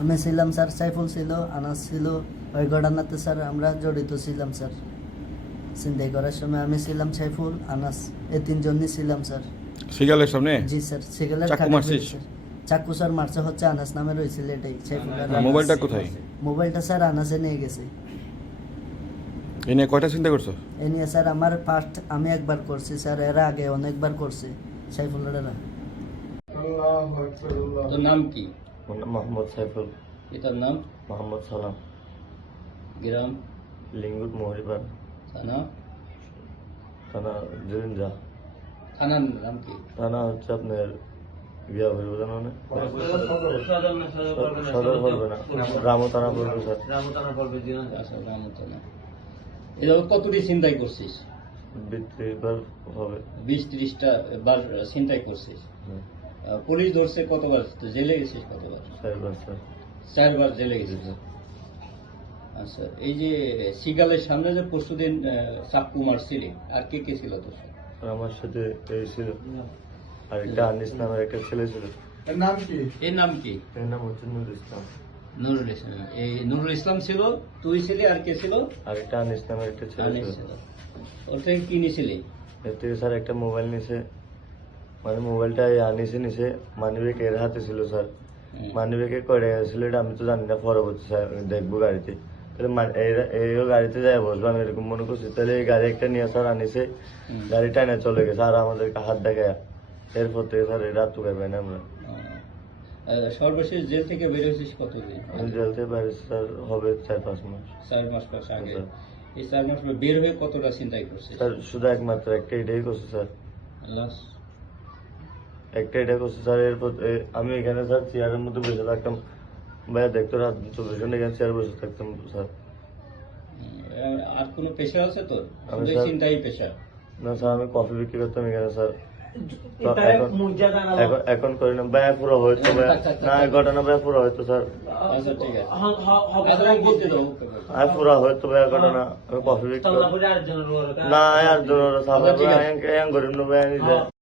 আমি ছিলাম স্যার সাইফুল ছিল আনাস ছিল ওই ঘটনাতে স্যার আমরা জড়িত ছিলাম স্যার। চিন্তাই করার সময় আমি ছিলাম সাইফুল আনাস এই তিনজনই ছিলাম স্যার। সিগালের সামনে? জি স্যার সেগুলোর চাকু মারছিস? চাকু স্যার মারছে হচ্ছে আনাস নামে রয়েছিল এটাই সাইফুল। মোবাইলটা কোথায়? মোবাইলটা স্যার আনাসে নিয়ে গেছে। এ নিয়ে কয়টা চিন্তা করছ? এ নিয়ে স্যার আমার ফার্স্ট আমি একবার করছি স্যার এর আগে অনেকবার করছি সাইফুলেরা তোর নাম কি? মোহাম্মদ সাইফুল। পিতার নাম? মোহাম্মদ সালাম। গ্রাম? লিঙ্গুট মহরিবার। থানা? থানা জুরিঞ্জা থানার নাম কি? থানা হচ্ছে আপনার বিয়া সদর না। এটা কতটি চিন্তাই করছিস? বার হবে। বিশ ত্রিশটা বার চিন্তাই করছিস। পুলিশ ধরছে কতবার? জেলে গেছিস কতবার? চারবার স্যার। চারবার জেলে গেছিস? আচ্ছা এই যে সিগালের সামনে যে পরশুদিন চাক্কু মারছিলি আর কে কে ছিল তোর? আমার সাথে এই ছিল। আর একটা আনিস নামের একটা ছেলে ছিল। এর নাম কি? এর নাম হচ্ছে নুর ইসলাম। নুরুল ইসলাম। এই নুরুল ইসলাম ছিল? তুই ছিলি আর কে ছিল? আর একটা আনিস নামের একটা ছেলে। ছিল। ওর থেকে কি নিছিলি? এর থেকে স্যার একটা মোবাইল নিছে। মানে মোবাইলটা আনিসে নিছে। মানিব্যাগ এর হাতে ছিল স্যার। মানিব্যাগে করে গেছিল এটা আমি তো জানি না পরবর্তী স্যার দেখব গাড়িতে। তাহলে এই- এইও গাড়িতে যাই বসবো আমি এরকম মনে করছি তাহলে এই গাড়ি একটা নিয়ে স্যার আনিছে। হুম। গাড়ি টাইনে চলে গেছে আর আমাদেরকে হাত দেখায় এরপর থেকে স্যার এই রাত টুকাই পাই না আমরা। সর্বশেষ জেল থেকে বের হয়েছিস কতদিন? জেল থেকে বাইরে স্যার হবে চার পাঁচ মাস। চার মাস পাঁচ আগে। স্যার। এই চার মাস বের হয়ে কতটা চিন্তাই করছিস স্যার শুধু একমাত্র একটা এটাই করছে স্যার লাস্ট একটা এটা করছে স্যার এরপর আমি এখানে স্যার চেয়ারের মধ্যে বসে থাকতাম। ভাইয়া দেখতো রাত চব্বিশ ঘণ্টা এখানে চেয়ার বসে থাকতাম স্যার। আর কোনো পেশা আছে তোর? আমি চিন্তাই পেশা। না স্যার আমি কফি বিক্রি করতাম এখানে স্যার। এখন এখন- এখন করি না। ভাইয়া পুরো হয়তো ভাইয়া। না এই ঘটনা ভাইয়া পুরো হয়তো স্যার। আচ্ছা আচ্ছা, আমি পুরো হয়তো ভাইয়া ঘটনা। আমি কফি বিক্রি করতাম না আর জোর সাফাই ভাইয়া গরিব না ভাইয়া নিজে।